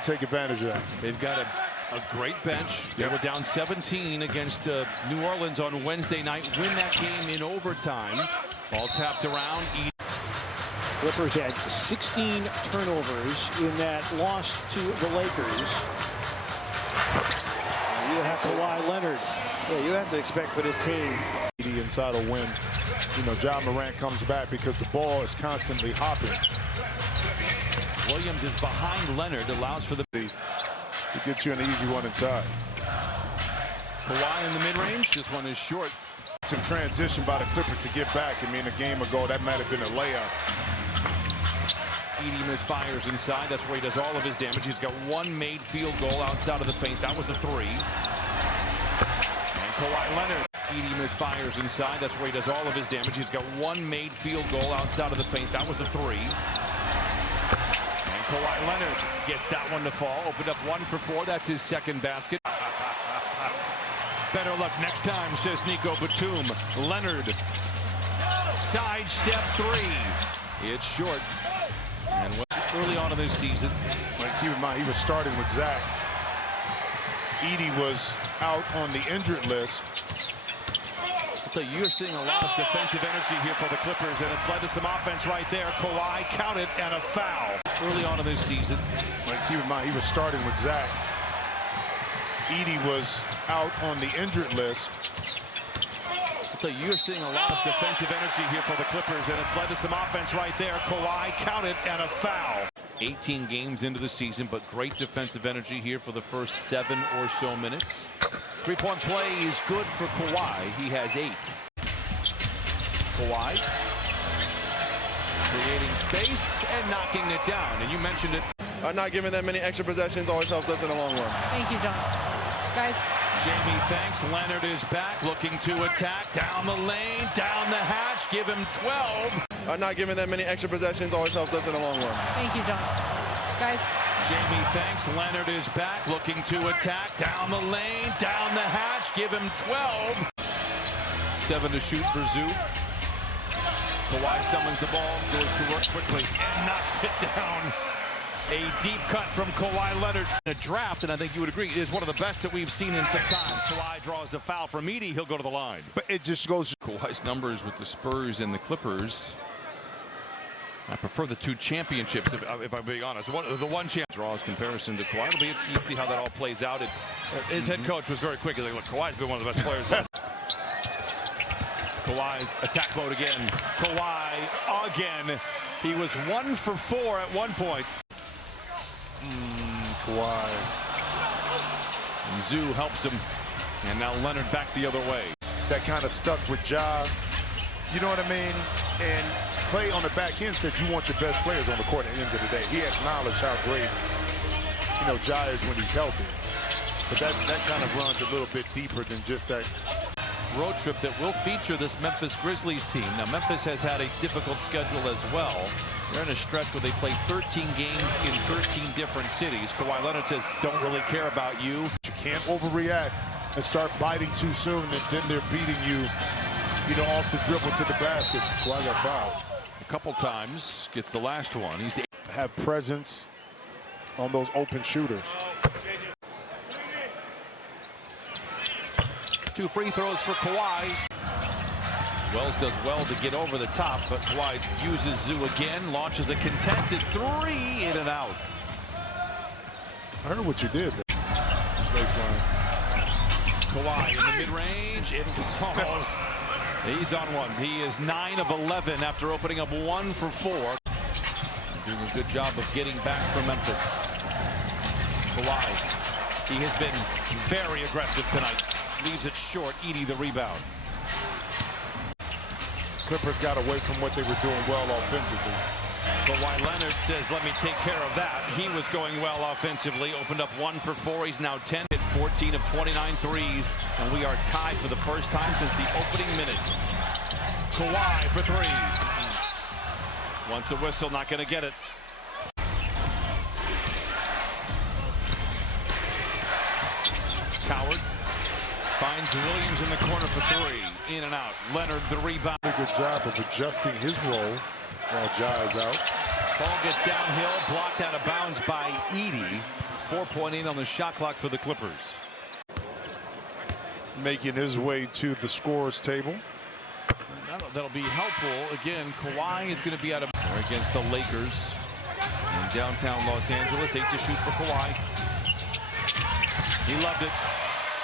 to take advantage of that. They've got a great bench. They were down 17 against New Orleans on Wednesday night. Win that game in overtime. Ball tapped around. Clippers had 16 turnovers in that loss to the Lakers. You have Kawhi Leonard. Yeah, you have to expect for this team. The inside will win. You know, Ja Morant comes back because the ball is constantly hopping. Williams is behind Leonard, allows for the to get you an easy one inside. Kawhi in the mid-range. This one is short. Some transition by the Clippers to get back. I mean, a game ago, that might have been a layup. Edey misfires inside. That's where he does all of his damage. He's got one made field goal outside of the paint. That was the three. And Kawhi Leonard. Edey misfires inside. That's where he does all of his damage. He's got one made field goal outside of the paint. That was the three. And Kawhi Leonard gets that one to fall. Opened up 1 for 4. That's his second basket. Better luck next time, says Nico Batum. Leonard. Sidestep three. It's short. And early on in this season. Keep in mind, he was starting with Zach. Edey was out on the injured list. So you're seeing a lot of defensive energy here for the Clippers, and it's led to some offense right there. Kawhi counted and a foul early on in this season. Keep in mind, he was starting with Zach. Edey was out on the injured list. So you're seeing a lot of defensive energy here for the Clippers, and it's led to some offense right there. Kawhi counted and a foul. 18 games into the season, but great defensive energy here for the first 7 or so minutes. Three-point play is good for Kawhi. He has 8. Kawhi creating space and knocking it down. And you mentioned it. Not giving that many extra possessions always helps us in the long run. Thank you, John. Guys. Jamie thanks. Leonard is back, looking to attack. Down the lane, down the hatch. Give him 12. Not giving that many extra possessions always helps us in the long run. Thank you, John. Guys. Jamie thanks. Leonard is back, looking to attack. Down the lane, down the hatch. Give him 12. 7 to shoot for Zoo. Kawhi summons the ball, goes to work quickly, and knocks it down. A deep cut from Kawhi Leonard. A draft, and I think you would agree, is one of the best that we've seen in some time. Kawhi draws the foul from Edey. He'll go to the line. But it just goes. Kawhi's numbers with the Spurs and the Clippers. I prefer the 2 championships, if I'm being honest. The one champ draws comparison to Kawhi. It'll be interesting to see how that all plays out. His head coach was very quick. He's like, look, Kawhi's been one of the best players. Kawhi, attack mode again. Kawhi again. He was 1 for 4 at one point. Kawhi. And Zoo helps him. And now Leonard back the other way. That kind of stuck with Ja. You know what I mean? And Clay on the back end said you want your best players on the court at the end of the day. He acknowledged how great, you know, Ja is when he's healthy. But that kind of runs a little bit deeper than just that road trip that will feature this Memphis Grizzlies team. Now, Memphis has had a difficult schedule as well. They're in a stretch where they play 13 games in 13 different cities. Kawhi Leonard says, don't really care about you. You can't overreact and start biting too soon, and then they're beating you, off the dribble to the basket. Kawhi got fouled a couple times, gets the last one. He's have presence on those open shooters. 2 free throws for Kawhi. Wells does well to get over the top, but Kawhi uses Zoo again, launches a contested 3, in and out. I heard what you did there. Baseline. Kawhi in the mid-range, it falls. He's on one. He is 9 of 11 after opening up 1 for 4. Doing a good job of getting back from Memphis. Kawhi, he has been very aggressive tonight. Leaves it short. Edey the rebound. Clippers got away from what they were doing well offensively. Kawhi Leonard says, let me take care of that. He was going well offensively. Opened up 1 for 4. He's now 10 at 14 of 29 threes. And we are tied for the first time since the opening minute. Kawhi for 3. Wants a whistle, not going to get it. Coward finds Williams in the corner for 3. In and out. Leonard the rebound. A good job of adjusting his role while Ja is out. Ball gets downhill, blocked out of bounds by Edey. 1:08 on the shot clock for the Clippers. Making his way to the scores table. That'll be helpful. Again, Kawhi is going to be out of against the Lakers in downtown Los Angeles. 8 to shoot for Kawhi. He loved it.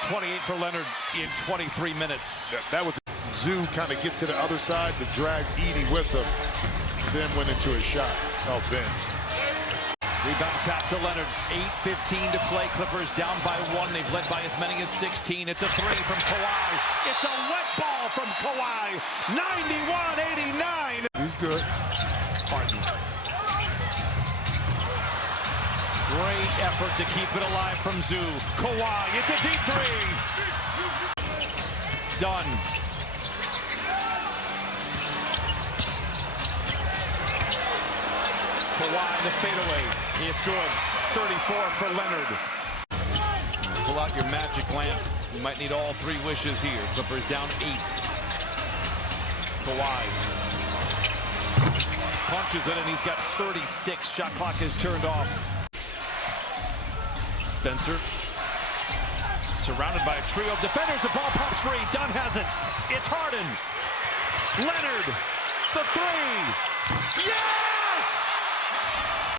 28 for Leonard in 23 minutes. That was Zoo kind of get to the other side to drag Edie with him. Then went into a shot. Oh, Vince. Rebound tap to Leonard. 8:15 to play. Clippers down by 1. They've led by as many as 16. It's a 3 from Kawhi. It's a wet ball from Kawhi. 91-89. He's good. Harden. Great effort to keep it alive from Zoo. Kawhi. It's a deep 3. Done. Kawhi, the fadeaway. It's good. 34 for Leonard. Pull out your magic lamp. You might need all 3 wishes here. Clippers down 8. Kawhi punches it, and he's got 36. Shot clock is turned off. Spencer surrounded by a trio of defenders. The ball pops free. Dunn has it. It's Harden. Leonard. The 3. Yeah!